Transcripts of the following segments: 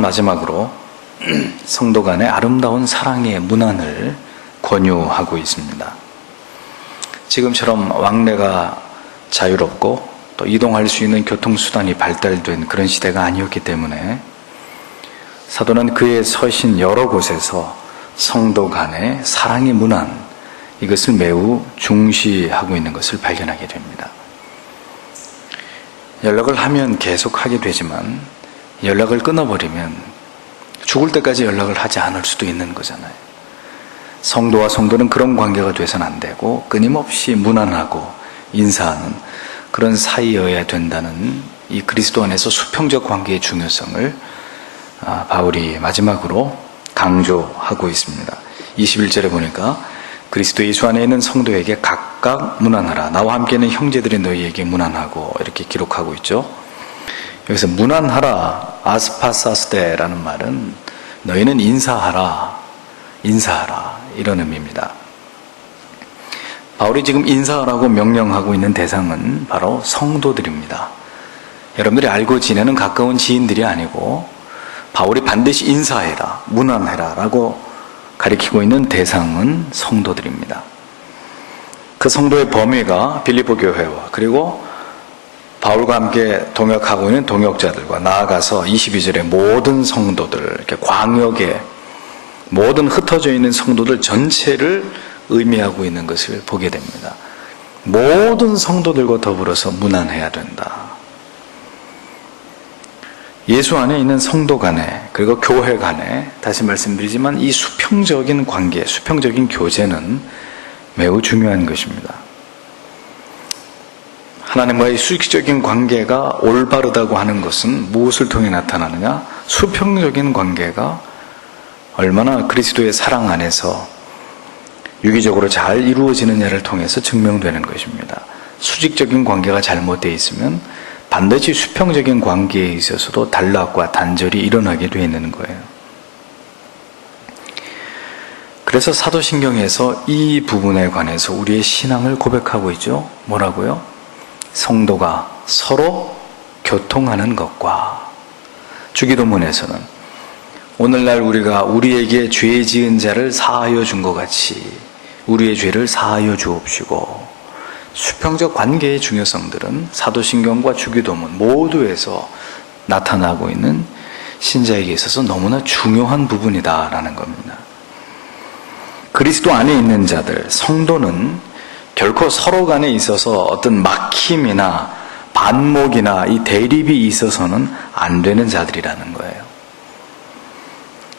마지막으로 성도 간의 아름다운 사랑의 문안을 권유하고 있습니다. 지금처럼 왕래가 자유롭고 또 이동할 수 있는 교통수단이 발달된 그런 시대가 아니었기 때문에 사도는 그의 서신 여러 곳에서 성도 간의 사랑의 문안, 이것을 매우 중시하고 있는 것을 발견하게 됩니다. 연락을 하면 계속 하게 되지만 연락을 끊어버리면 죽을 때까지 연락을 하지 않을 수도 있는 거잖아요. 성도와 성도는 그런 관계가 돼서는 안 되고 끊임없이 문안하고 인사하는 그런 사이여야 된다는 이 그리스도 안에서 수평적 관계의 중요성을 바울이 마지막으로 강조하고 있습니다. 21절에 보니까 그리스도 예수 안에 있는 성도에게 각각 문안하라. 나와 함께는 형제들이 너희에게 문안하고 이렇게 기록하고 있죠. 여기서 문안하라, 아스파사스데라는 말은 너희는 인사하라 이런 의미입니다. 바울이 지금 인사하라고 명령하고 있는 대상은 바로 성도들입니다. 여러분들이 알고 지내는 가까운 지인들이 아니고 바울이 반드시 인사해라, 문안해라 라고 가리키고 있는 대상은 성도들입니다. 그 성도의 범위가 빌립보 교회와 그리고 바울과 함께 동역하고 있는 동역자들과 나아가서 22절에 모든 성도들, 이렇게 광역에 모든 흩어져 있는 성도들 전체를 의미하고 있는 것을 보게 됩니다. 모든 성도들과 더불어서 문안해야 된다. 예수 안에 있는 성도 간에 그리고 교회 간에 다시 말씀드리지만 이 수평적인 관계, 수평적인 교제는 매우 중요한 것입니다. 하나님과의 수직적인 관계가 올바르다고 하는 것은 무엇을 통해 나타나느냐? 수평적인 관계가 얼마나 그리스도의 사랑 안에서 유기적으로 잘 이루어지느냐를 통해서 증명되는 것입니다. 수직적인 관계가 잘못되어 있으면 반드시 수평적인 관계에 있어서도 단락과 단절이 일어나게 되어 있는 거예요. 그래서 사도신경에서 이 부분에 관해서 우리의 신앙을 고백하고 있죠. 뭐라고요? 성도가 서로 교통하는 것과, 주기도문에서는 오늘날 우리가 우리에게 죄 지은 자를 사하여 준 것 같이 우리의 죄를 사하여 주옵시고, 수평적 관계의 중요성들은 사도신경과 주기도문 모두에서 나타나고 있는 신자에게 있어서 너무나 중요한 부분이다라는 겁니다. 그리스도 안에 있는 자들, 성도는 결코 서로 간에 있어서 어떤 막힘이나 반목이나 이 대립이 있어서는 안 되는 자들이라는 거예요.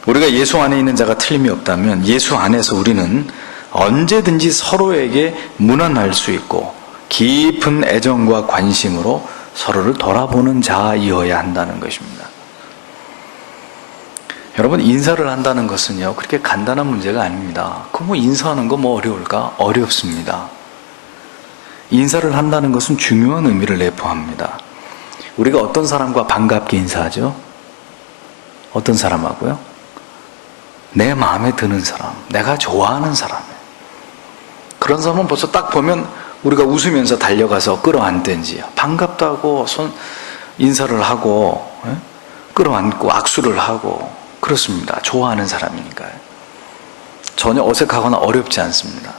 우리가 예수 안에 있는 자가 틀림이 없다면 예수 안에서 우리는 언제든지 서로에게 문안할 수 있고 깊은 애정과 관심으로 서로를 돌아보는 자이어야 한다는 것입니다. 여러분, 인사를 한다는 것은요, 그렇게 간단한 문제가 아닙니다. 그럼 인사하는 거 어려울까? 어렵습니다. 인사를 한다는 것은 중요한 의미를 내포합니다. 우리가 어떤 사람과 반갑게 인사하죠? 어떤 사람하고요? 내 마음에 드는 사람, 내가 좋아하는 사람. 그런 사람은 벌써 딱 보면 우리가 웃으면서 달려가서 끌어안든지 반갑다고 인사를 하고 끌어안고 악수를 하고 그렇습니다. 좋아하는 사람이니까요. 전혀 어색하거나 어렵지 않습니다.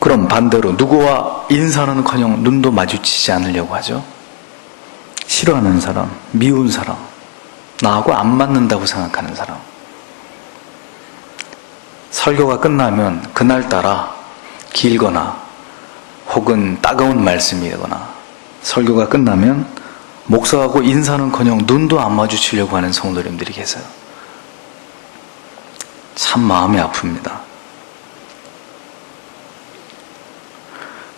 그럼 반대로 누구와 인사는커녕 눈도 마주치지 않으려고 하죠? 싫어하는 사람, 미운 사람, 나하고 안 맞는다고 생각하는 사람. 설교가 끝나면 그날따라 길거나 혹은 따가운 말씀이거나 설교가 끝나면 목사하고 인사는커녕 눈도 안 마주치려고 하는 성도님들이 계세요. 참 마음이 아픕니다.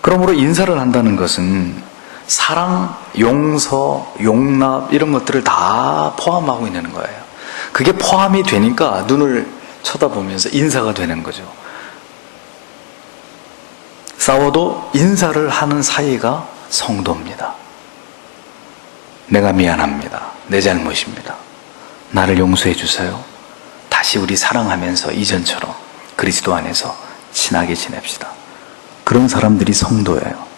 그러므로 인사를 한다는 것은 사랑, 용서, 용납 이런 것들을 다 포함하고 있는 거예요. 그게 포함이 되니까 눈을 쳐다보면서 인사가 되는 거죠. 싸워도 인사를 하는 사이가 성도입니다. 내가 미안합니다. 내 잘못입니다. 나를 용서해 주세요. 다시 우리 사랑하면서 이전처럼 그리스도 안에서 친하게 지냅시다. 그런 사람들이 성도예요.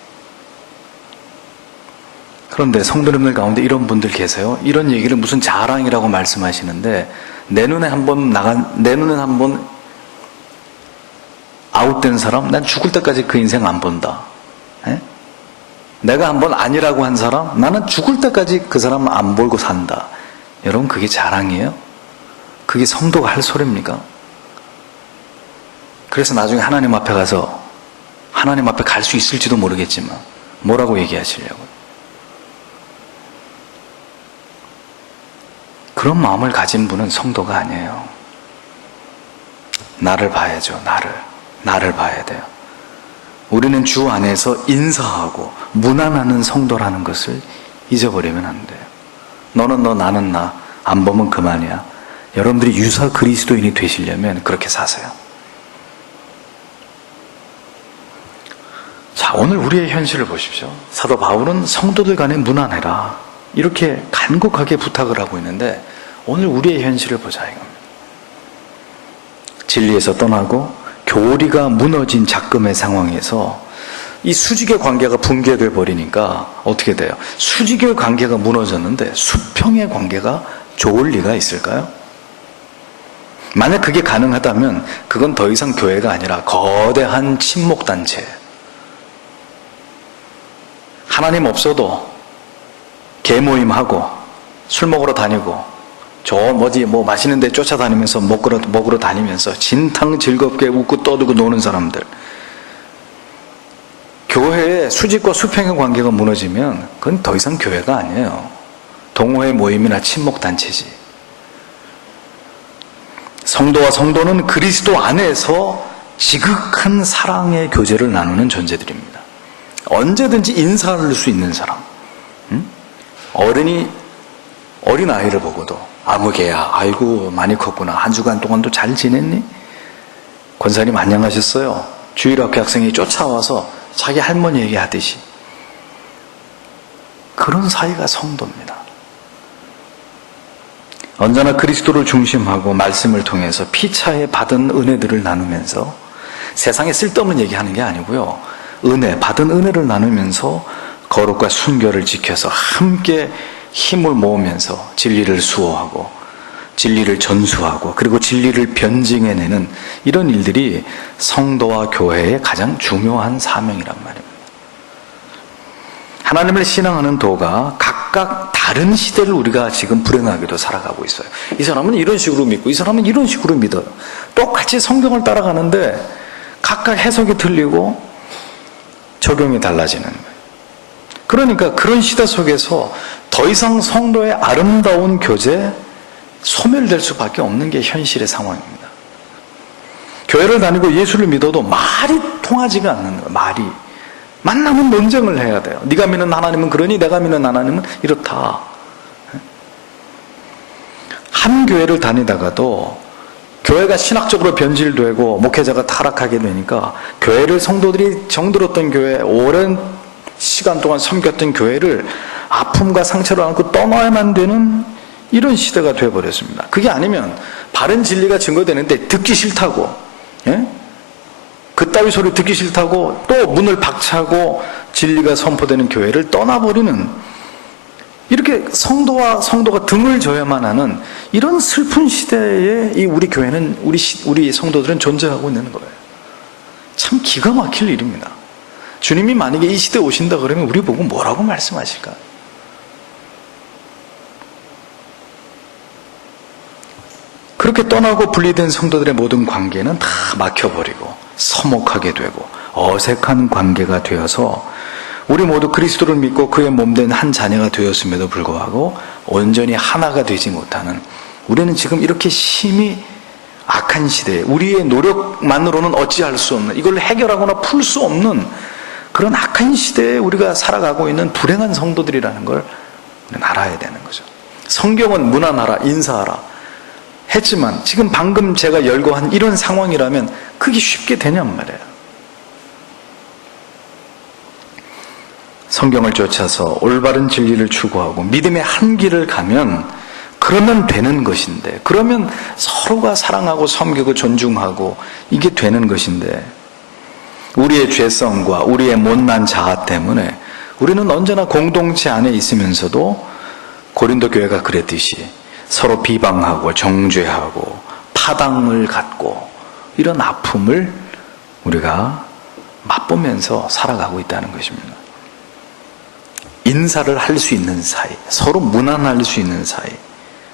그런데 성도님들 가운데 이런 분들 계세요. 이런 얘기를 무슨 자랑이라고 말씀하시는데 내 눈에 한번 아웃된 사람, 난 죽을 때까지 그 인생 안 본다. 에? 내가 한번 아니라고 한 사람, 나는 죽을 때까지 그 사람 안 보고 산다. 여러분, 그게 자랑이에요? 그게 성도가 할 소리입니까? 그래서 나중에 하나님 앞에 가서 하나님 앞에 갈 수 있을지도 모르겠지만 뭐라고 얘기하시려고요? 그런 마음을 가진 분은 성도가 아니에요. 나를 봐야죠. 나를 봐야 돼요. 우리는 주 안에서 인사하고 무난하는 성도라는 것을 잊어버리면 안 돼요. 너는 너, 나는 나, 안 보면 그만이야. 여러분들이 유사 그리스도인이 되시려면 그렇게 사세요. 자, 오늘 우리의 현실을 보십시오. 사도 바울은 성도들 간에 무난해라, 이렇게 간곡하게 부탁을 하고 있는데 오늘 우리의 현실을 보자 이겁니다. 진리에서 떠나고 교리가 무너진 작금의 상황에서 이 수직의 관계가 붕괴돼 버리니까 어떻게 돼요? 수직의 관계가 무너졌는데 수평의 관계가 좋을 리가 있을까요? 만약 그게 가능하다면 그건 더 이상 교회가 아니라 거대한 친목단체예요. 하나님 없어도 개모임하고 술 먹으러 다니고 뭐 맛있는 데 쫓아다니면서 먹으러 다니면서 진탕 즐겁게 웃고 떠들고 노는 사람들, 교회의 수직과 수평의 관계가 무너지면 그건 더 이상 교회가 아니에요. 동호회 모임이나 친목단체지. 성도와 성도는 그리스도 안에서 지극한 사랑의 교제를 나누는 존재들입니다. 언제든지 인사할 수 있는 사람. 어린 아이를 보고도 아무개야, 아이고 많이 컸구나, 한 주간 동안도 잘 지냈니? 권사님 안녕하셨어요? 주일학교 학생이 쫓아와서 자기 할머니 얘기하듯이. 그런 사이가 성도입니다. 언제나 그리스도를 중심하고 말씀을 통해서 피차에 받은 은혜들을 나누면서, 세상에 쓸데없는 얘기하는 게 아니고요, 받은 은혜를 나누면서 거룩과 순결을 지켜서 함께 힘을 모으면서 진리를 수호하고 진리를 전수하고 그리고 진리를 변증해내는 이런 일들이 성도와 교회의 가장 중요한 사명이란 말입니다. 하나님을 신앙하는 도가 각각 다른 시대를 우리가 지금 불행하게도 살아가고 있어요. 이 사람은 이런 식으로 믿고 이 사람은 이런 식으로 믿어요. 똑같이 성경을 따라가는데 각각 해석이 틀리고 적용이 달라지는 거예요. 그러니까 그런 시대 속에서 더 이상 성도의 아름다운 교제 소멸될 수밖에 없는 게 현실의 상황입니다. 교회를 다니고 예수를 믿어도 말이 통하지가 않는 거예요. 말이. 만나면 논쟁을 해야 돼요. 네가 믿는 하나님은 그러니 내가 믿는 하나님은 이렇다. 한 교회를 다니다가도 교회가 신학적으로 변질되고 목회자가 타락하게 되니까 교회를, 성도들이 정들었던 교회, 오랜 시간 동안 섬겼던 교회를 아픔과 상처를 안고 떠나야만 되는 이런 시대가 되어버렸습니다. 그게 아니면 바른 진리가 증거되는데 듣기 싫다고, 그따위 소리 듣기 싫다고 또 문을 박차고 진리가 선포되는 교회를 떠나버리는, 이렇게 성도가 등을 져야만 하는 이런 슬픈 시대에 이 우리 교회는, 우리 성도들은 존재하고 있는 거예요. 참 기가 막힐 일입니다. 주님이 만약에 이 시대에 오신다 그러면 우리 보고 뭐라고 말씀하실까? 그렇게 떠나고 분리된 성도들의 모든 관계는 다 막혀버리고 서먹하게 되고 어색한 관계가 되어서 우리 모두 그리스도를 믿고 그의 몸된 한 자녀가 되었음에도 불구하고 온전히 하나가 되지 못하는, 우리는 지금 이렇게 심히 악한 시대에 우리의 노력만으로는 어찌할 수 없는, 이걸 해결하거나 풀 수 없는 그런 악한 시대에 우리가 살아가고 있는 불행한 성도들이라는 걸 우리는 알아야 되는 거죠. 성경은 무난하라, 인사하라 했지만 지금 방금 제가 열거한 이런 상황이라면 그게 쉽게 되냔 말이에요. 성경을 쫓아서 올바른 진리를 추구하고 믿음의 한 길을 가면 그러면 되는 것인데, 그러면 서로가 사랑하고 섬기고 존중하고 이게 되는 것인데, 우리의 죄성과 우리의 못난 자아 때문에 우리는 언제나 공동체 안에 있으면서도 고린도 교회가 그랬듯이 서로 비방하고 정죄하고 파당을 갖고 이런 아픔을 우리가 맛보면서 살아가고 있다는 것입니다. 인사를 할 수 있는 사이, 서로 무난할 수 있는 사이,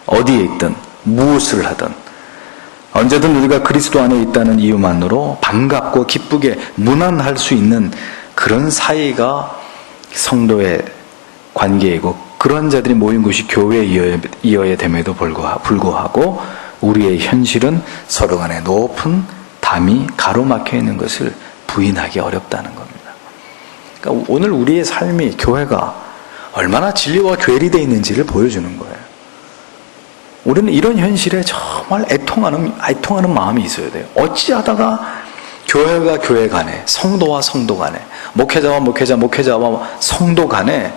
어디에 있든 무엇을 하든 언제든 우리가 그리스도 안에 있다는 이유만으로 반갑고 기쁘게 무난할 수 있는 그런 사이가 성도의 관계이고, 그런 자들이 모인 곳이 교회이어야 됨에도 불구하고 우리의 현실은 서로 간에 높은 담이 가로막혀 있는 것을 부인하기 어렵다는 겁니다. 그러니까 오늘 우리의 삶이, 교회가 얼마나 진리와 괴리되어 있는지를 보여주는 거예요. 우리는 이런 현실에 정말 애통하는 마음이 있어야 돼요. 어찌하다가 교회가 교회 간에, 성도와 성도 간에, 목회자와 성도 간에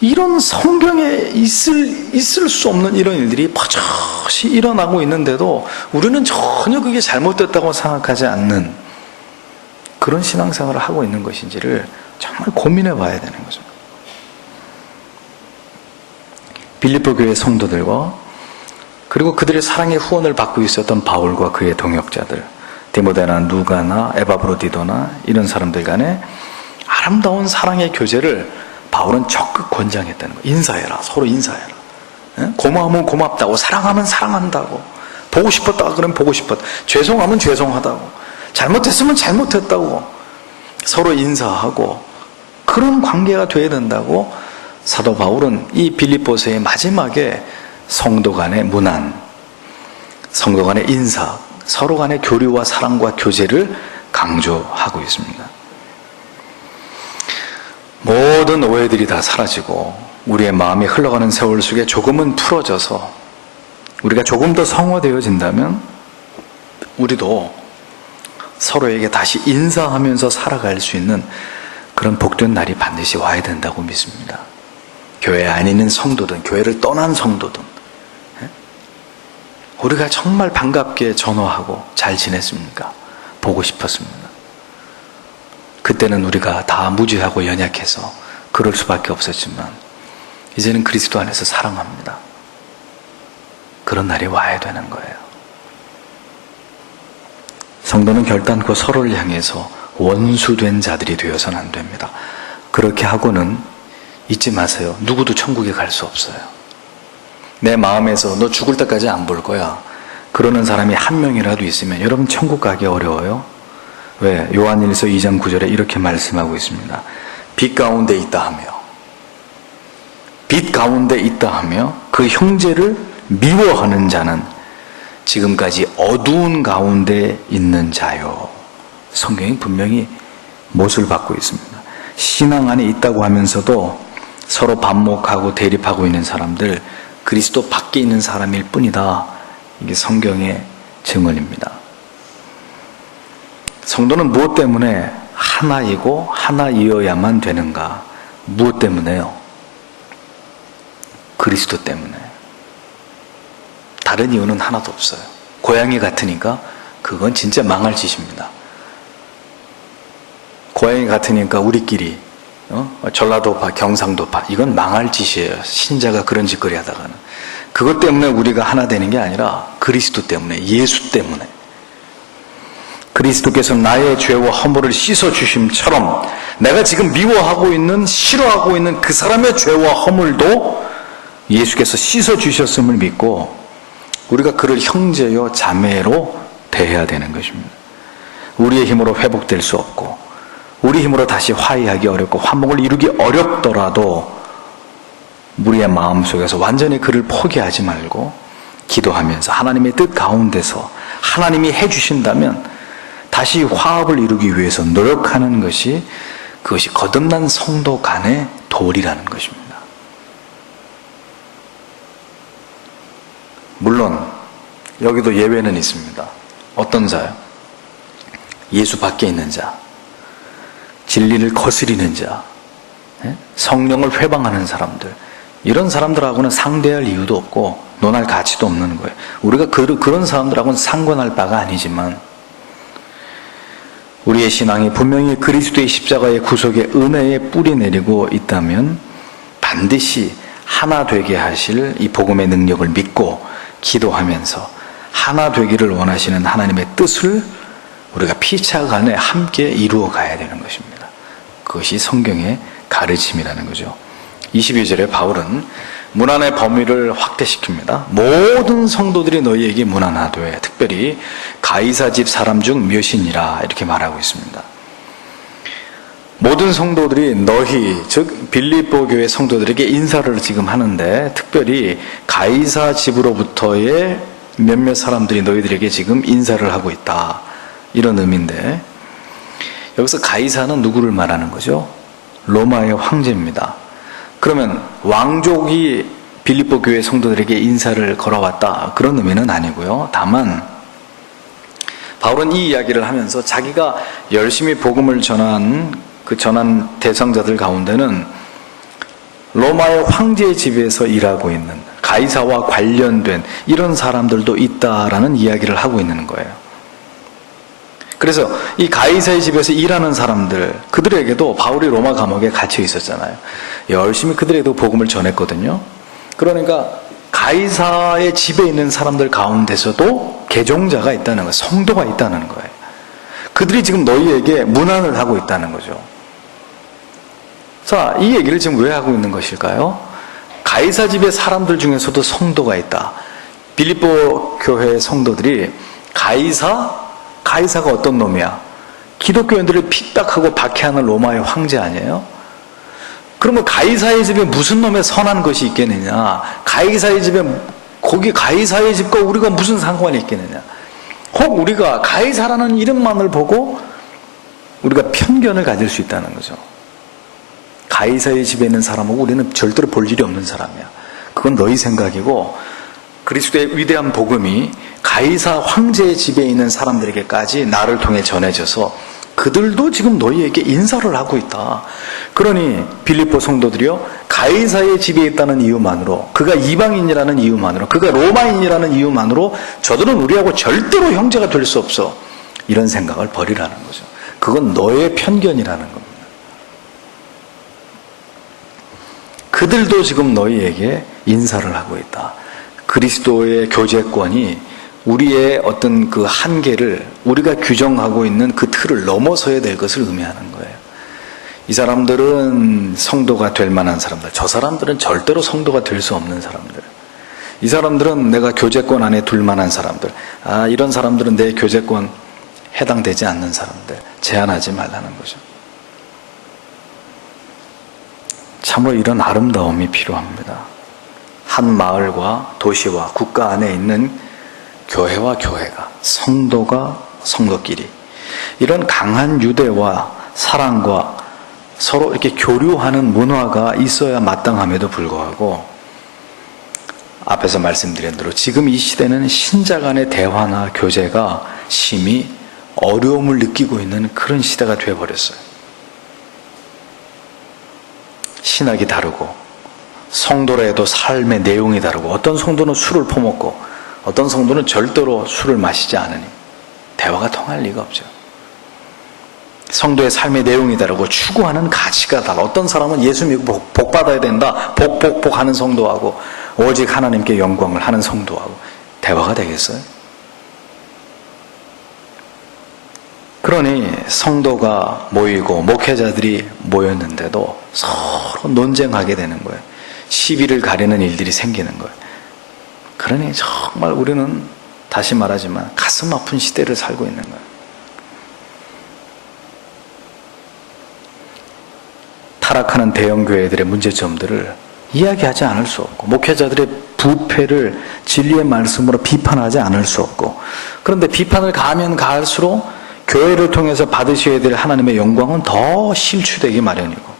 이런 성경에 있을 수 없는 이런 일들이 버젓이 일어나고 있는데도 우리는 전혀 그게 잘못됐다고 생각하지 않는 그런 신앙생활을 하고 있는 것인지를 정말 고민해 봐야 되는 거죠. 빌립보 교회 성도들과 그리고 그들의 사랑의 후원을 받고 있었던 바울과 그의 동역자들, 디모데나 누가나 에바브로디도나 이런 사람들 간에 아름다운 사랑의 교제를 바울은 적극 권장했다는 거예요. 인사해라. 서로 인사해라. 고마우면 고맙다고, 사랑하면 사랑한다고, 보고 싶었다 그러면 보고 싶었다, 죄송하면 죄송하다고, 잘못했으면 잘못했다고 서로 인사하고 그런 관계가 되어야 된다고 사도 바울은 이 빌립보서의 마지막에 성도 간의 문안, 성도 간의 인사, 서로 간의 교류와 사랑과 교제를 강조하고 있습니다. 모든 오해들이 다 사라지고 우리의 마음이 흘러가는 세월 속에 조금은 풀어져서 우리가 조금 더 성화되어진다면 우리도 서로에게 다시 인사하면서 살아갈 수 있는 그런 복된 날이 반드시 와야 된다고 믿습니다. 교회 안에 있는 성도든 교회를 떠난 성도든 우리가 정말 반갑게 전화하고 잘 지냈습니까? 보고 싶었습니다. 그때는 우리가 다 무지하고 연약해서 그럴 수밖에 없었지만 이제는 그리스도 안에서 사랑합니다. 그런 날이 와야 되는 거예요. 성도는 결단코 서로를 향해서 원수된 자들이 되어서는 안 됩니다. 그렇게 하고는 잊지 마세요. 누구도 천국에 갈 수 없어요. 내 마음에서 너 죽을 때까지 안 볼 거야, 그러는 사람이 한 명이라도 있으면 여러분 천국 가기 어려워요. 왜? 요한일서 2장 9절에 이렇게 말씀하고 있습니다. 빛 가운데 있다 하며 그 형제를 미워하는 자는 지금까지 어두운 가운데 있는 자요. 성경이 분명히 못을 받고 있습니다. 신앙 안에 있다고 하면서도 서로 반목하고 대립하고 있는 사람들, 그리스도 밖에 있는 사람일 뿐이다. 이게 성경의 증언입니다. 성도는 무엇 때문에 하나이고 하나이어야만 되는가? 무엇 때문에요? 그리스도 때문에. 다른 이유는 하나도 없어요. 고양이 같으니까 그건 진짜 망할 짓입니다. 고양이 같으니까 우리끼리 전라도파, 경상도파, 이건 망할 짓이에요. 신자가 그런 짓거리 하다가는. 그것 때문에 우리가 하나 되는 게 아니라 그리스도 때문에, 예수 때문에. 그리스도께서 나의 죄와 허물을 씻어주심처럼 내가 지금 미워하고 있는, 싫어하고 있는 그 사람의 죄와 허물도 예수께서 씻어주셨음을 믿고 우리가 그를 형제요 자매로 대해야 되는 것입니다. 우리의 힘으로 회복될 수 없고 우리 힘으로 다시 화해하기 어렵고 화목을 이루기 어렵더라도 우리의 마음속에서 완전히 그를 포기하지 말고 기도하면서 하나님의 뜻 가운데서 하나님이 해주신다면 다시 화합을 이루기 위해서 노력하는 것이, 그것이 거듭난 성도 간의 도리라는 것입니다. 물론 여기도 예외는 있습니다. 어떤 자요? 예수 밖에 있는 자, 진리를 거스리는 자, 성령을 회방하는 사람들, 이런 사람들하고는 상대할 이유도 없고 논할 가치도 없는 거예요. 우리가 그런 사람들하고는 상관할 바가 아니지만 우리의 신앙이 분명히 그리스도의 십자가의 구속의 은혜에 뿌리 내리고 있다면 반드시 하나 되게 하실 이 복음의 능력을 믿고 기도하면서 하나 되기를 원하시는 하나님의 뜻을 우리가 피차간에 함께 이루어 가야 되는 것입니다. 그것이 성경의 가르침이라는 거죠. 22절에 바울은 문안의 범위를 확대시킵니다. 모든 성도들이 너희에게 문안하되 특별히 가이사 집 사람 중 몇이니라 이렇게 말하고 있습니다. 모든 성도들이 너희 즉 빌립보 교회 성도들에게 인사를 지금 하는데 특별히 가이사 집으로부터의 몇몇 사람들이 너희들에게 지금 인사를 하고 있다 이런 의미인데 여기서 가이사는 누구를 말하는 거죠? 로마의 황제입니다. 그러면 왕족이 빌립보 교회 성도들에게 인사를 걸어왔다 그런 의미는 아니고요. 다만 바울은 이 이야기를 하면서 자기가 열심히 복음을 전한 대상자들 가운데는 로마의 황제의 집에서 일하고 있는 가이사와 관련된 이런 사람들도 있다라는 이야기를 하고 있는 거예요. 그래서 이 가이사의 집에서 일하는 사람들, 그들에게도 바울이 로마 감옥에 갇혀 있었잖아요. 열심히 그들에게도 복음을 전했거든요. 그러니까 가이사의 집에 있는 사람들 가운데서도 개종자가 있다는 거예요. 성도가 있다는 거예요. 그들이 지금 너희에게 문안을 하고 있다는 거죠. 자, 이 얘기를 지금 왜 하고 있는 것일까요? 가이사 집의 사람들 중에서도 성도가 있다. 빌립보 교회의 성도들이 가이사가 어떤 놈이야? 기독교인들을 핍박하고 박해하는 로마의 황제 아니에요? 그러면 가이사의 집에 무슨 놈의 선한 것이 있겠느냐? 가이사의 집에 거기 가이사의 집과 우리가 무슨 상관이 있겠느냐? 혹 우리가 가이사라는 이름만을 보고 우리가 편견을 가질 수 있다는 거죠. 가이사의 집에 있는 사람하고 우리는 절대로 볼 일이 없는 사람이야. 그건 너희 생각이고 그리스도의 위대한 복음이 가이사 황제의 집에 있는 사람들에게까지 나를 통해 전해져서 그들도 지금 너희에게 인사를 하고 있다. 그러니 빌립보 성도들이요, 가이사의 집에 있다는 이유만으로, 그가 이방인이라는 이유만으로, 그가 로마인이라는 이유만으로 저들은 우리하고 절대로 형제가 될 수 없어. 이런 생각을 버리라는 거죠. 그건 너의 편견이라는 겁니다. 그들도 지금 너희에게 인사를 하고 있다. 그리스도의 교제권이 우리의 어떤 그 한계를, 우리가 규정하고 있는 그 틀을 넘어서야 될 것을 의미하는 거예요. 이 사람들은 성도가 될 만한 사람들, 저 사람들은 절대로 성도가 될 수 없는 사람들, 이 사람들은 내가 교제권 안에 둘 만한 사람들, 이런 사람들은 내 교제권 해당되지 않는 사람들, 제한하지 말라는 거죠. 참으로 이런 아름다움이 필요합니다. 한 마을과 도시와 국가 안에 있는 교회와 교회가, 성도가 성도끼리 이런 강한 유대와 사랑과 서로 이렇게 교류하는 문화가 있어야 마땅함에도 불구하고 앞에서 말씀드린 대로 지금 이 시대는 신자 간의 대화나 교제가 심히 어려움을 느끼고 있는 그런 시대가 되어버렸어요. 신학이 다르고 성도라 해도 삶의 내용이 다르고, 어떤 성도는 술을 퍼먹고 어떤 성도는 절대로 술을 마시지 않으니 대화가 통할 리가 없죠. 성도의 삶의 내용이 다르고 추구하는 가치가 달라. 어떤 사람은 예수 믿고 복 받아야 된다, 복 하는 성도하고 오직 하나님께 영광을 하는 성도하고 대화가 되겠어요? 그러니 성도가 모이고 목회자들이 모였는데도 서로 논쟁하게 되는 거예요. 시비를 가리는 일들이 생기는 거예요. 그러니 정말 우리는 다시 말하지만 가슴 아픈 시대를 살고 있는 거예요. 타락하는 대형교회들의 문제점들을 이야기하지 않을 수 없고, 목회자들의 부패를 진리의 말씀으로 비판하지 않을 수 없고, 그런데 비판을 가하면 가할수록 교회를 통해서 받으셔야 될 하나님의 영광은 더 실추되기 마련이고,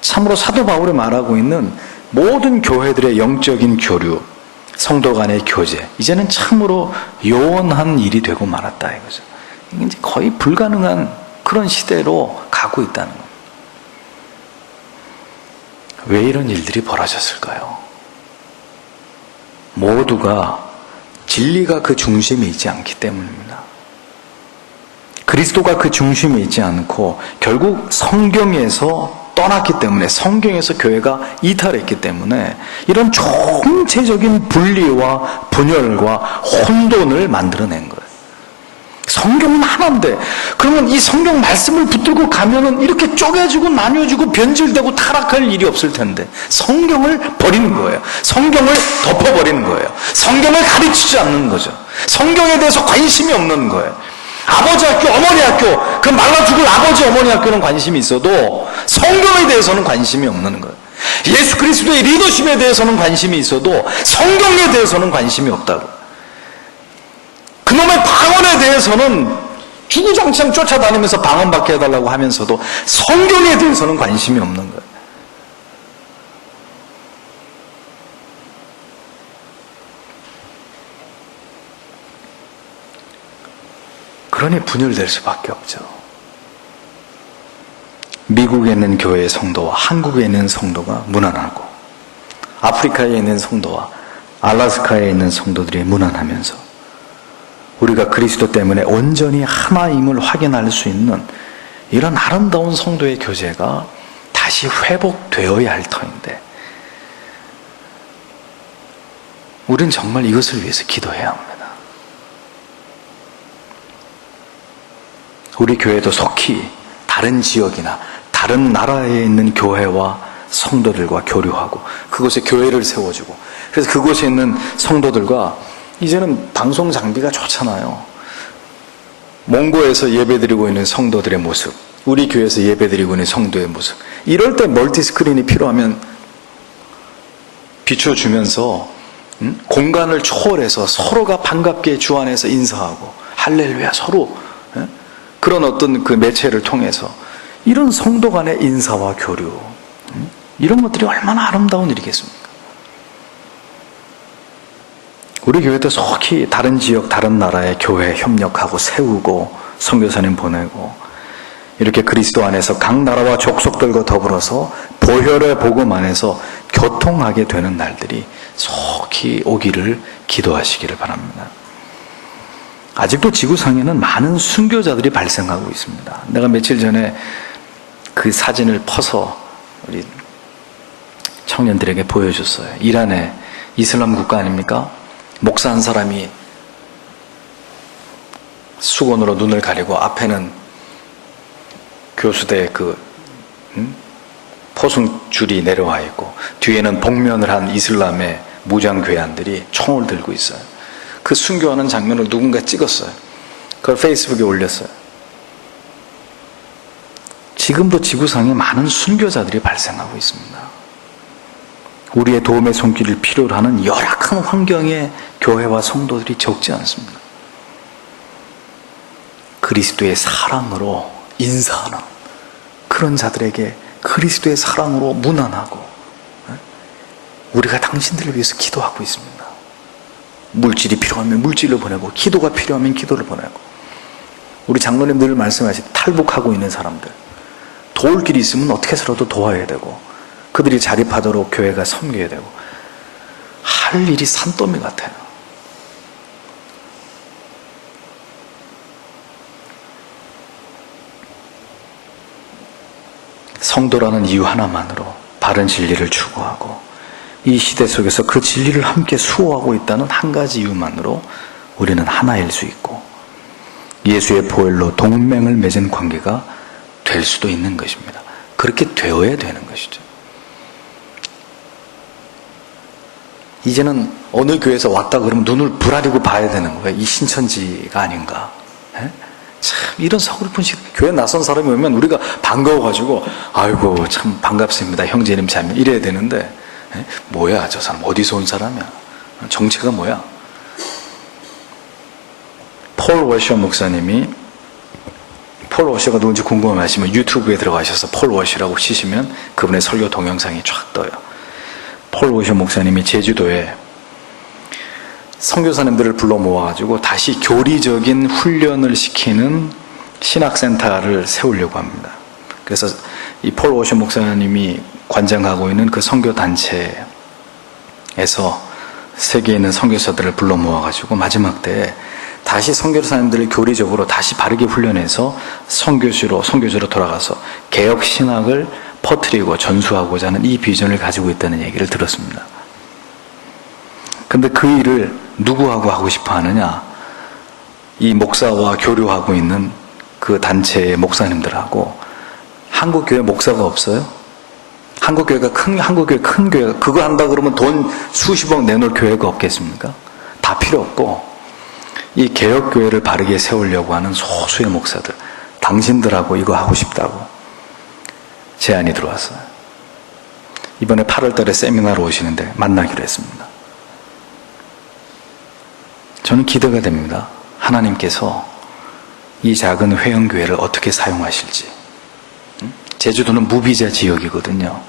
참으로 사도 바울이 말하고 있는 모든 교회들의 영적인 교류, 성도 간의 교제, 이제는 참으로 요원한 일이 되고 말았다 이거죠. 이제 거의 불가능한 그런 시대로 가고 있다는 겁니다. 왜 이런 일들이 벌어졌을까요? 모두가 진리가 그 중심에 있지 않기 때문입니다. 그리스도가 그 중심에 있지 않고 결국 성경에서 떠났기 때문에, 성경에서 교회가 이탈했기 때문에 이런 총체적인 분리와 분열과 혼돈을 만들어낸 거예요. 성경은 하나인데, 그러면 이 성경 말씀을 붙들고 가면은 이렇게 쪼개지고 나뉘어지고 변질되고 타락할 일이 없을 텐데, 성경을 버리는 거예요. 성경을 덮어버리는 거예요. 성경을 가르치지 않는 거죠. 성경에 대해서 관심이 없는 거예요. 아버지 학교, 어머니 학교, 그 말라 죽을 아버지 어머니 학교는 관심이 있어도 성경에 대해서는 관심이 없는 거예요. 예수 그리스도의 리더십에 대해서는 관심이 있어도 성경에 대해서는 관심이 없다고. 그놈의 방언에 대해서는 주구장창 쫓아다니면서 방언받게 해달라고 하면서도 성경에 대해서는 관심이 없는 거예요. 그러니 분열될 수밖에 없죠. 미국에 있는 교회의 성도와 한국에 있는 성도가 무난하고, 아프리카에 있는 성도와 알라스카에 있는 성도들이 무난하면서 우리가 그리스도 때문에 온전히 하나임을 확인할 수 있는 이런 아름다운 성도의 교제가 다시 회복되어야 할 터인데, 우린 정말 이것을 위해서 기도해야 합니다. 우리 교회도 속히 다른 지역이나 다른 나라에 있는 교회와 성도들과 교류하고 그곳에 교회를 세워주고, 그래서 그곳에 있는 성도들과, 이제는 방송 장비가 좋잖아요. 몽고에서 예배드리고 있는 성도들의 모습, 우리 교회에서 예배드리고 있는 성도의 모습, 이럴 때 멀티스크린이 필요하면 비춰주면서 공간을 초월해서 서로가 반갑게 주 안에서 인사하고 할렐루야 서로, 그런 어떤 그 매체를 통해서 이런 성도 간의 인사와 교류, 이런 것들이 얼마나 아름다운 일이겠습니까? 우리 교회도 속히 다른 지역, 다른 나라의 교회 협력하고 세우고 선교사님 보내고, 이렇게 그리스도 안에서 각 나라와 족속들과 더불어서 보혈의 복음 안에서 교통하게 되는 날들이 속히 오기를 기도하시기를 바랍니다. 아직도 지구상에는 많은 순교자들이 발생하고 있습니다. 내가 며칠 전에 그 사진을 퍼서 우리 청년들에게 보여줬어요. 이란의 이슬람 국가 아닙니까? 목사 한 사람이 수건으로 눈을 가리고 앞에는 교수대 포승줄이 내려와 있고 뒤에는 복면을 한 이슬람의 무장괴한들이 총을 들고 있어요. 그 순교하는 장면을 누군가 찍었어요. 그걸 페이스북에 올렸어요. 지금도 지구상에 많은 순교자들이 발생하고 있습니다. 우리의 도움의 손길을 필요로 하는 열악한 환경의 교회와 성도들이 적지 않습니다. 그리스도의 사랑으로 인사하는 그런 자들에게 그리스도의 사랑으로 문안하고, 우리가 당신들을 위해서 기도하고 있습니다. 물질이 필요하면 물질을 보내고, 기도가 필요하면 기도를 보내고, 우리 장로님 늘 말씀하시듯 탈북하고 있는 사람들, 도울 길이 있으면 어떻게 해서라도 도와야 되고, 그들이 자립하도록 교회가 섬겨야 되고, 할 일이 산더미 같아요. 성도라는 이유 하나만으로 바른 진리를 추구하고, 이 시대 속에서 그 진리를 함께 수호하고 있다는 한 가지 이유만으로 우리는 하나일 수 있고, 예수의 보혈로 동맹을 맺은 관계가 될 수도 있는 것입니다. 그렇게 되어야 되는 것이죠. 이제는 어느 교회에서 왔다 그러면 눈을 부라리고 봐야 되는 거예요. 이 신천지가 아닌가. 참 이런 서글픈 교회 낯선 사람이 오면 우리가 반가워가지고 아이고 참 반갑습니다 형제님 자매 이래야 되는데, 뭐야 저 사람 어디서 온 사람이야, 정체가 뭐야. 폴 워셔 목사님이, 폴 워셔가 누군지 궁금하시면 유튜브에 들어가셔서 폴 워셔라고 치시면 그분의 설교 동영상이 쫙 떠요. 폴 워셔 목사님이 제주도에 선교사님들을 불러 모아가지고 다시 교리적인 훈련을 시키는 신학센터를 세우려고 합니다. 그래서 이 폴 워셔 목사님이 관장하고 있는 그 선교단체에서 세계에 있는 선교사들을 불러 모아가지고 마지막 때에 다시 선교사님들을 교리적으로 다시 바르게 훈련해서 선교주로 돌아가서 개혁 신학을 퍼뜨리고 전수하고자 하는 이 비전을 가지고 있다는 얘기를 들었습니다. 근데 그 일을 누구하고 하고 싶어 하느냐? 이 목사와 교류하고 있는 그 단체의 목사님들하고. 한국교회 목사가 없어요? 한국교회 큰 교회가 그거 한다 그러면 돈 수십억 내놓을 교회가 없겠습니까? 다 필요 없고, 이 개혁교회를 바르게 세우려고 하는 소수의 목사들, 당신들하고 이거 하고 싶다고 제안이 들어왔어요. 이번에 8월 달에 세미나로 오시는데 만나기로 했습니다. 저는 기대가 됩니다. 하나님께서 이 작은 회원교회를 어떻게 사용하실지. 제주도는 무비자 지역이거든요.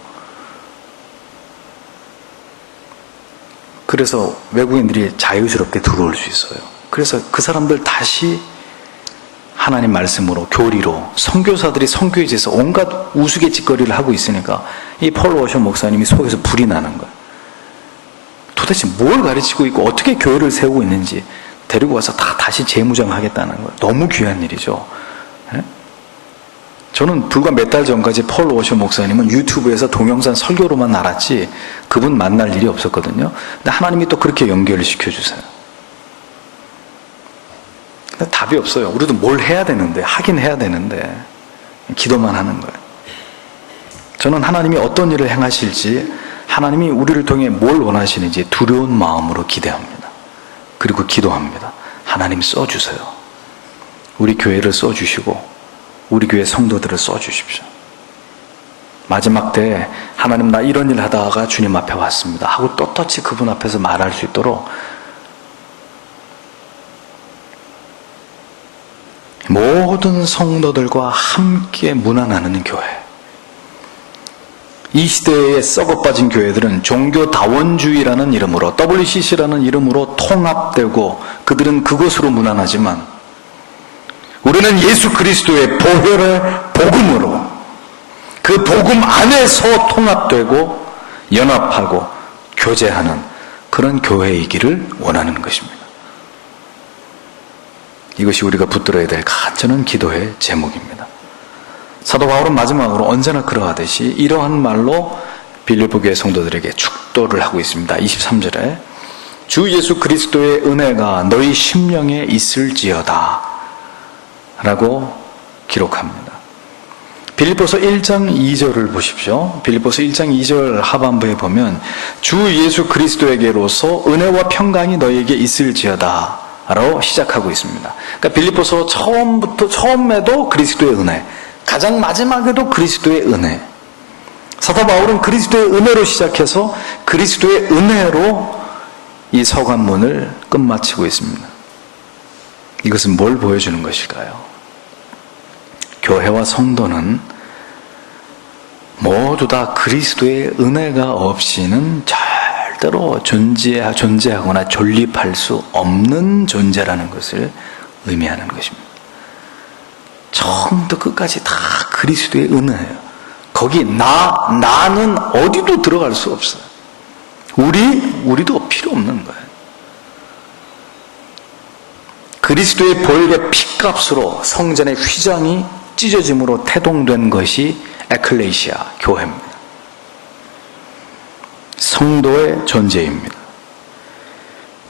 그래서 외국인들이 자유스럽게 들어올 수 있어요. 그래서 그 사람들 다시 하나님 말씀으로, 교리로, 선교사들이 선교에 대해서 온갖 우스갯짓거리를 하고 있으니까 이 폴 워셔 목사님이 속에서 불이 나는 거예요. 도대체 뭘 가르치고 있고 어떻게 교회를 세우고 있는지 데리고 와서 다시 재무장하겠다는 거예요. 너무 귀한 일이죠. 저는 불과 몇 달 전까지 폴 워셔 목사님은 유튜브에서 동영상 설교로만 알았지 그분 만날 일이 없었거든요. 근데 하나님이 또 그렇게 연결을 시켜주세요. 근데 답이 없어요. 우리도 뭘 해야 되는데, 하긴 해야 되는데 기도만 하는 거예요. 저는 하나님이 어떤 일을 행하실지, 하나님이 우리를 통해 뭘 원하시는지 두려운 마음으로 기대합니다. 그리고 기도합니다. 하나님 써주세요. 우리 교회를 써주시고 우리 교회 성도들을 써주십시오. 마지막 때 하나님 나 이런 일 하다가 주님 앞에 왔습니다 하고 떳떳이 그분 앞에서 말할 수 있도록 모든 성도들과 함께 문안하는 교회. 이 시대에 썩어빠진 교회들은 종교다원주의라는 이름으로, WCC라는 이름으로 통합되고 그들은 그것으로 문안하지만 우리는 예수 그리스도의 보혈의 복음으로 그 복음 안에서 통합되고 연합하고 교제하는 그런 교회이기를 원하는 것입니다. 이것이 우리가 붙들어야 될 간절한 기도의 제목입니다. 사도 바울은 마지막으로 언제나 그러하듯이 이러한 말로 빌립보 교회 성도들에게 축도를 하고 있습니다. 23절에 주 예수 그리스도의 은혜가 너희 심령에 있을지어다 라고 기록합니다. 빌립보서 1장 2절을 보십시오. 빌립보서 1장 2절 하반부에 보면 주 예수 그리스도에게로서 은혜와 평강이 너희에게 있을지어다 라고 시작하고 있습니다. 그러니까 빌립보서 처음에도 그리스도의 은혜, 가장 마지막에도 그리스도의 은혜. 사도 바울은 그리스도의 은혜로 시작해서 그리스도의 은혜로 이 서간문을 끝마치고 있습니다. 이것은 뭘 보여주는 것일까요? 교회와 성도는 모두 다 그리스도의 은혜가 없이는 절대로 존재하거나 존립할 수 없는 존재라는 것을 의미하는 것입니다. 처음부터 끝까지 다 그리스도의 은혜예요. 거기 나는 어디도 들어갈 수 없어요. 우리도 필요 없는 거예요. 그리스도의 보혈의 피값으로 성전의 휘장이 찢어짐으로 태동된 것이 에클레시아, 교회입니다. 성도의 존재입니다.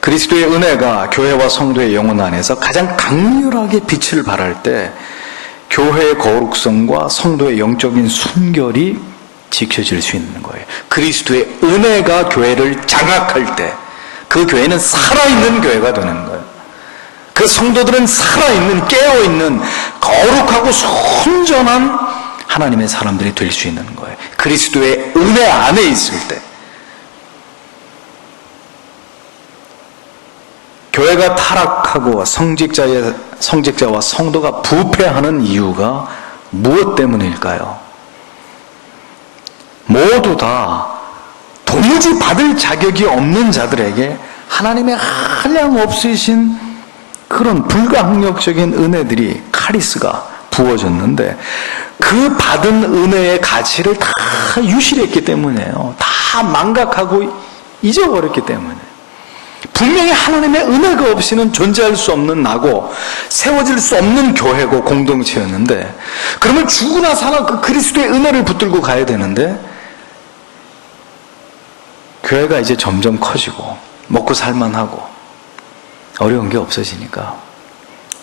그리스도의 은혜가 교회와 성도의 영혼 안에서 가장 강렬하게 빛을 발할 때 교회의 거룩성과 성도의 영적인 순결이 지켜질 수 있는 거예요. 그리스도의 은혜가 교회를 장악할 때 그 교회는 살아있는 교회가 되는 거예요. 그 성도들은 살아있는, 깨어있는, 거룩하고 순전한 하나님의 사람들이 될 수 있는 거예요. 그리스도의 은혜 안에 있을 때. 교회가 타락하고 성직자와 성도가 부패하는 이유가 무엇 때문일까요? 모두 다 도무지 받을 자격이 없는 자들에게 하나님의 한량 없으신 그런 불가항력적인 은혜들이, 카리스가 부어졌는데 그 받은 은혜의 가치를 다 유실했기 때문이에요. 다 망각하고 잊어버렸기 때문에. 분명히 하나님의 은혜가 없이는 존재할 수 없는 나고 세워질 수 없는 교회고 공동체였는데, 그러면 죽으나 사나 그 그리스도의 은혜를 붙들고 가야 되는데, 교회가 이제 점점 커지고 먹고 살만하고 어려운 게 없어지니까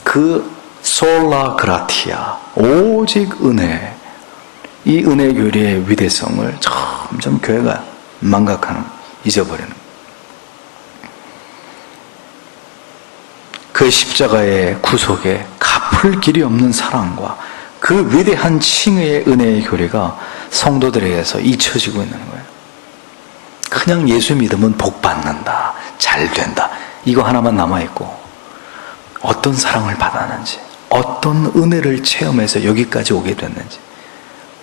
그 솔라 그라티아, 오직 은혜, 이 은혜 교리의 위대성을 점점 교회가 망각하는, 잊어버리는, 그 십자가의 구속에 갚을 길이 없는 사랑과 그 위대한 칭의의 은혜의 교리가 성도들에게서 잊혀지고 있는 거예요. 그냥 예수 믿으면 복 받는다, 잘 된다, 이거 하나만 남아있고, 어떤 사랑을 받았는지, 어떤 은혜를 체험해서 여기까지 오게 됐는지,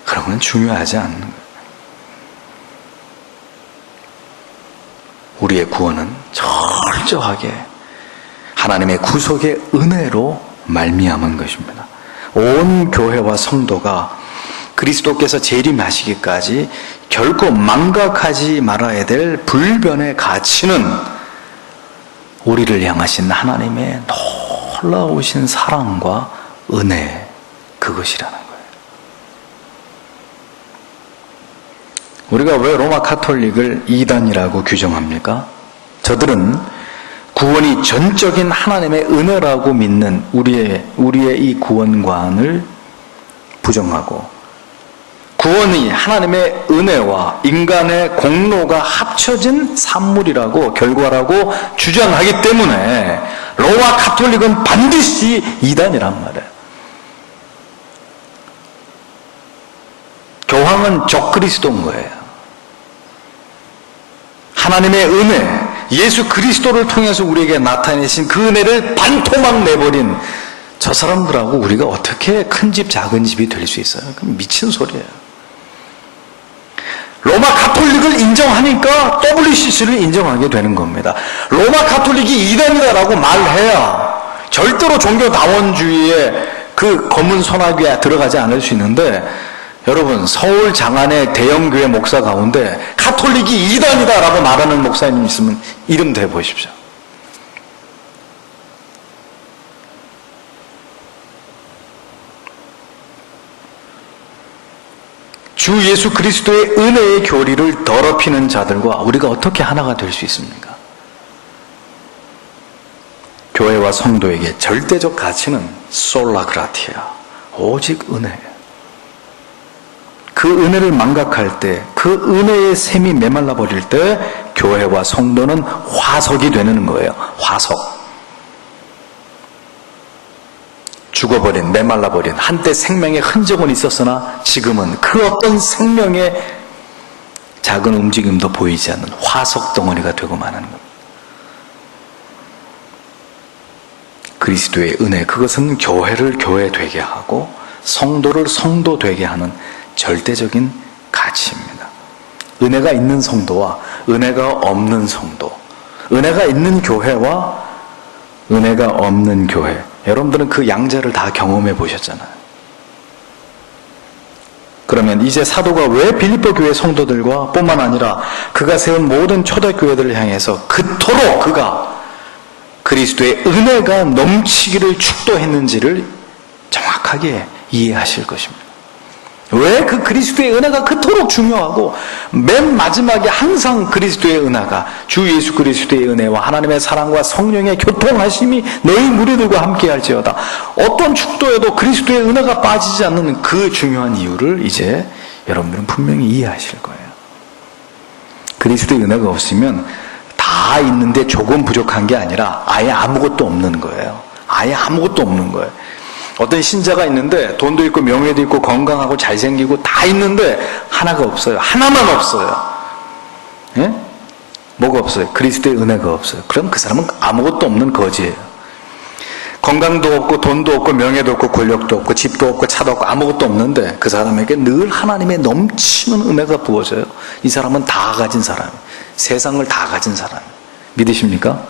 그런 건 중요하지 않는 거예요. 우리의 구원은 철저하게 하나님의 구속의 은혜로 말미암은 것입니다. 온 교회와 성도가 그리스도께서 재림하시기까지 결코 망각하지 말아야 될 불변의 가치는 우리를 향하신 하나님의 놀라우신 사랑과 은혜, 그것이라는 거예요. 우리가 왜 로마 카톨릭을 이단이라고 규정합니까? 저들은 구원이 전적인 하나님의 은혜라고 믿는 우리의 이 구원관을 부정하고, 구원이 하나님의 은혜와 인간의 공로가 합쳐진 산물이라고, 결과라고 주장하기 때문에 로마 카톨릭은 반드시 이단이란 말이에요. 교황은 적그리스도인 거예요. 하나님의 은혜, 예수 그리스도를 통해서 우리에게 나타내신 그 은혜를 반토막 내버린 저 사람들하고 우리가 어떻게 큰 집 작은 집이 될 수 있어요? 미친 소리예요. 로마 카톨릭을 인정하니까 WCC를 인정하게 되는 겁니다. 로마 카톨릭이 이단이다라고 말해야 절대로 종교다원주의의 그 검은 소나기에 들어가지 않을 수 있는데, 여러분, 서울 장안의 대형교회 목사 가운데 카톨릭이 이단이다라고 말하는 목사님 있으면 이름 대보십시오. 주 예수 그리스도의 은혜의 교리를 더럽히는 자들과 우리가 어떻게 하나가 될 수 있습니까? 교회와 성도에게 절대적 가치는 솔라 그라티아, 오직 은혜예요. 그 은혜를 망각할 때, 그 은혜의 샘이 메말라 버릴 때 교회와 성도는 화석이 되는 거예요. 화석. 죽어버린, 메말라버린, 한때 생명의 흔적은 있었으나 지금은 그 어떤 생명의 작은 움직임도 보이지 않는 화석 덩어리가 되고 마는 것. 그리스도의 은혜, 그것은 교회를 교회 되게 하고 성도를 성도 되게 하는 절대적인 가치입니다. 은혜가 있는 성도와 은혜가 없는 성도, 은혜가 있는 교회와 은혜가 없는 교회, 여러분들은 그 양자를 다 경험해 보셨잖아요. 그러면 이제 사도가 왜 빌립보 교회 성도들과 뿐만 아니라 그가 세운 모든 초대교회들을 향해서 그토록 그가 그리스도의 은혜가 넘치기를 축도했는지를 정확하게 이해하실 것입니다. 왜 그 그리스도의 은혜가 그토록 중요하고 맨 마지막에 항상 그리스도의 은혜가, 주 예수 그리스도의 은혜와 하나님의 사랑과 성령의 교통하심이 너희 무리들과 함께 할지어다, 어떤 축도에도 그리스도의 은혜가 빠지지 않는 그 중요한 이유를 이제 여러분들은 분명히 이해하실 거예요. 그리스도의 은혜가 없으면 다 있는데 조금 부족한 게 아니라 아예 아무것도 없는 거예요. 아예 아무것도 없는 거예요. 어떤 신자가 있는데 돈도 있고 명예도 있고 건강하고 잘생기고 다 있는데 하나가 없어요. 하나만 없어요. 예? 뭐가 없어요? 그리스도의 은혜가 없어요. 그럼 그 사람은 아무것도 없는 거지예요. 건강도 없고 돈도 없고 명예도 없고 권력도 없고 집도 없고 차도 없고 아무것도 없는데 그 사람에게 늘 하나님의 넘치는 은혜가 부어져요. 이 사람은 다 가진 사람이에요. 세상을 다 가진 사람이에요. 믿으십니까?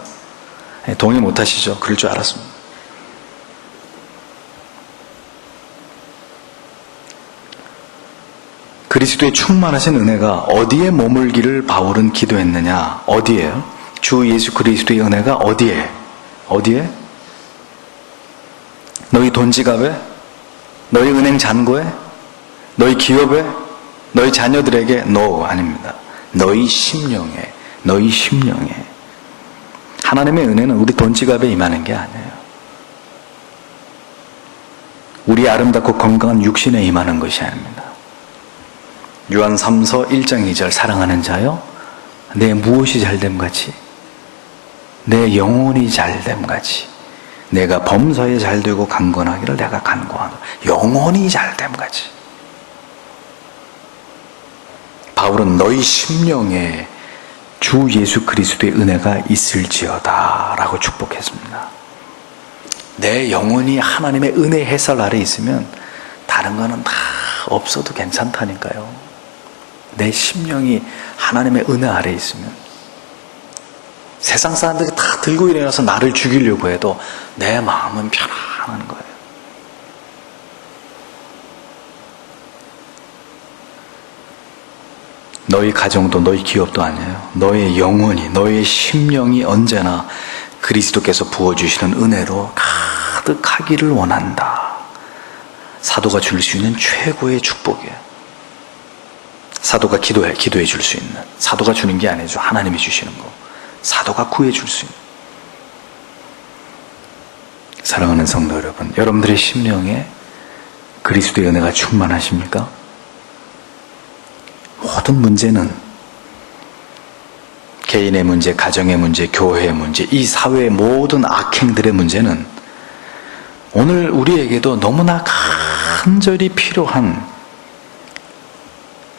예, 동의 못 하시죠? 그럴 줄 알았습니다. 그리스도의 충만하신 은혜가 어디에 머물기를 바울은 기도했느냐? 어디에요? 주 예수 그리스도의 은혜가 어디에? 어디에? 너희 돈 지갑에? 너희 은행 잔고에? 너희 기업에? 너희 자녀들에게? No, 아닙니다. 너희 심령에, 너희 심령에. 하나님의 은혜는 우리 돈 지갑에 임하는 게 아니에요. 우리 아름답고 건강한 육신에 임하는 것이 아닙니다. 요한 3서 1장 2절 사랑하는 자여 내 무엇이 잘됨같이 내 영혼이 잘됨같이 내가 범사에 잘되고 강건하기를 내가 간구하노라. 영혼이 잘됨같이. 바울은 너희 심령에 주 예수 그리스도의 은혜가 있을지어다 라고 축복했습니다. 내 영혼이 하나님의 은혜 해설 아래 있으면 다른 거는 다 없어도 괜찮다니까요. 내 심령이 하나님의 은혜 아래 있으면 세상 사람들이 다 들고 일어나서 나를 죽이려고 해도 내 마음은 편안한 거예요. 너희 가정도 너희 기업도 아니에요. 너의 영혼이, 너의 심령이 언제나 그리스도께서 부어주시는 은혜로 가득하기를 원한다. 사도가 줄 수 있는 최고의 축복이에요. 사도가 기도해 줄 수 있는, 사도가 주는 게 아니죠. 하나님이 주시는 거. 사도가 구해 줄 수 있는. 사랑하는 성도 여러분, 여러분들의 심령에 그리스도의 은혜가 충만하십니까? 모든 문제는 개인의 문제, 가정의 문제, 교회의 문제, 이 사회의 모든 악행들의 문제는 오늘 우리에게도 너무나 간절히 필요한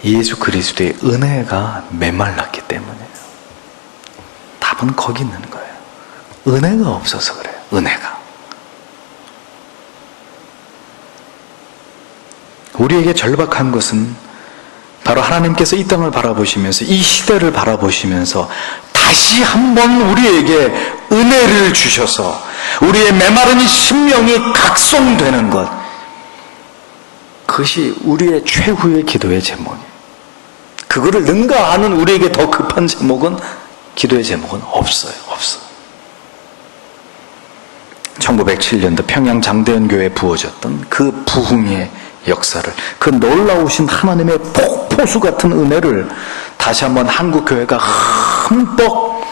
예수 그리스도의 은혜가 메말랐기 때문이에요. 답은 거기 있는 거예요. 은혜가 없어서 그래요. 은혜가. 우리에게 절박한 것은 바로 하나님께서 이 땅을 바라보시면서 이 시대를 바라보시면서 다시 한번 우리에게 은혜를 주셔서 우리의 메마른 심령이 각성되는 것, 그것이 우리의 최후의 기도의 제목이에요. 그거를 능가하는 우리에게 더 급한 제목은, 기도의 제목은 없어요. 없어. 1907년도 평양 장대현 교회에 부어졌던 그 부흥의 역사를, 그 놀라우신 하나님의 폭포수 같은 은혜를 다시 한번 한국 교회가 흠뻑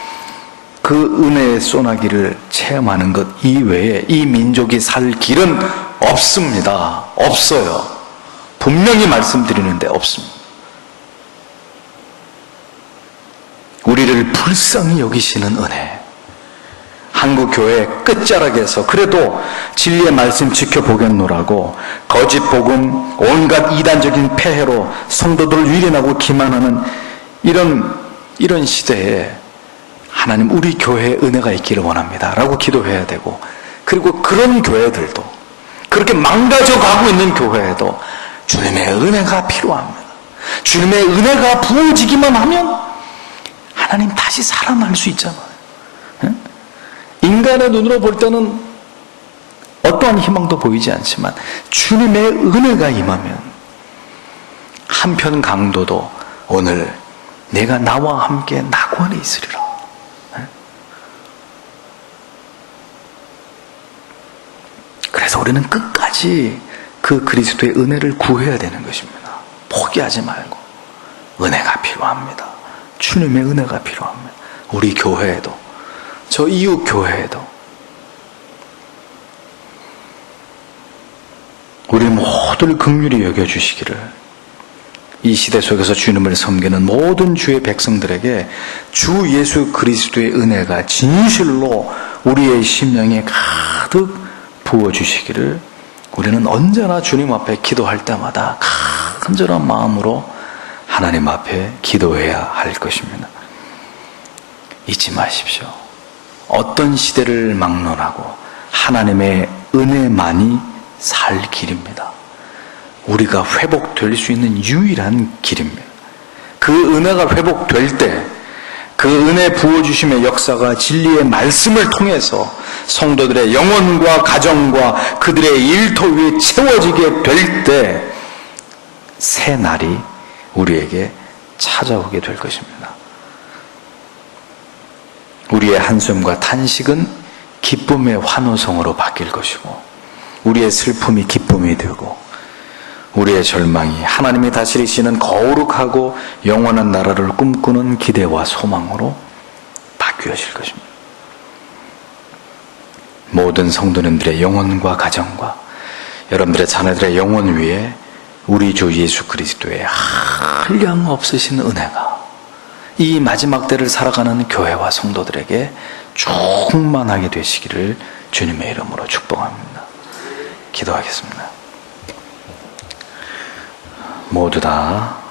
그 은혜의 소나기를 체험하는 것 이외에 이 민족이 살 길은 없습니다. 없어요. 분명히 말씀드리는데 없습니다. 우리를 불쌍히 여기시는 은혜, 한국 교회 끝자락에서 그래도 진리의 말씀 지켜보겠노라고 거짓 복음, 온갖 이단적인 폐해로 성도들을 유린하고 기만하는 이런 시대에 하나님, 우리 교회에 은혜가 있기를 원합니다 라고 기도해야 되고, 그리고 그런 교회들도, 그렇게 망가져 가고 있는 교회에도 주님의 은혜가 필요합니다. 주님의 은혜가 부어지기만 하면 하나님 다시 살아날 수 있잖아요. 인간의 눈으로 볼 때는 어떠한 희망도 보이지 않지만 주님의 은혜가 임하면 한편 강도도 오늘 내가 나와 함께 낙원에 있으리라. 그래서 우리는 끝까지 그 그리스도의 은혜를 구해야 되는 것입니다. 포기하지 말고. 은혜가 필요합니다. 주님의 은혜가 필요합니다. 우리 교회에도, 저 이웃 교회에도, 우리 모두를 긍휼히 여겨주시기를, 이 시대 속에서 주님을 섬기는 모든 주의 백성들에게 주 예수 그리스도의 은혜가 진실로 우리의 심령에 가득 부어주시기를 우리는 언제나 주님 앞에 기도할 때마다 간절한 마음으로 하나님 앞에 기도해야 할 것입니다. 잊지 마십시오. 어떤 시대를 막론하고 하나님의 은혜만이 살 길입니다. 우리가 회복될 수 있는 유일한 길입니다. 그 은혜가 회복될 때, 그 은혜 부어주심의 역사가 진리의 말씀을 통해서 성도들의 영혼과 가정과 그들의 일터 위에 채워지게 될 때 새 날이 우리에게 찾아오게 될 것입니다. 우리의 한숨과 탄식은 기쁨의 환호성으로 바뀔 것이고, 우리의 슬픔이 기쁨이 되고, 우리의 절망이 하나님이 다스리시는 거룩하고 영원한 나라를 꿈꾸는 기대와 소망으로 바뀌어질 것입니다. 모든 성도님들의 영혼과 가정과 여러분들의 자녀들의 영혼 위에 우리 주 예수 그리스도의 한량 없으신 은혜가 이 마지막 때를 살아가는 교회와 성도들에게 충만하게 되시기를 주님의 이름으로 축복합니다. 기도하겠습니다. 모두 다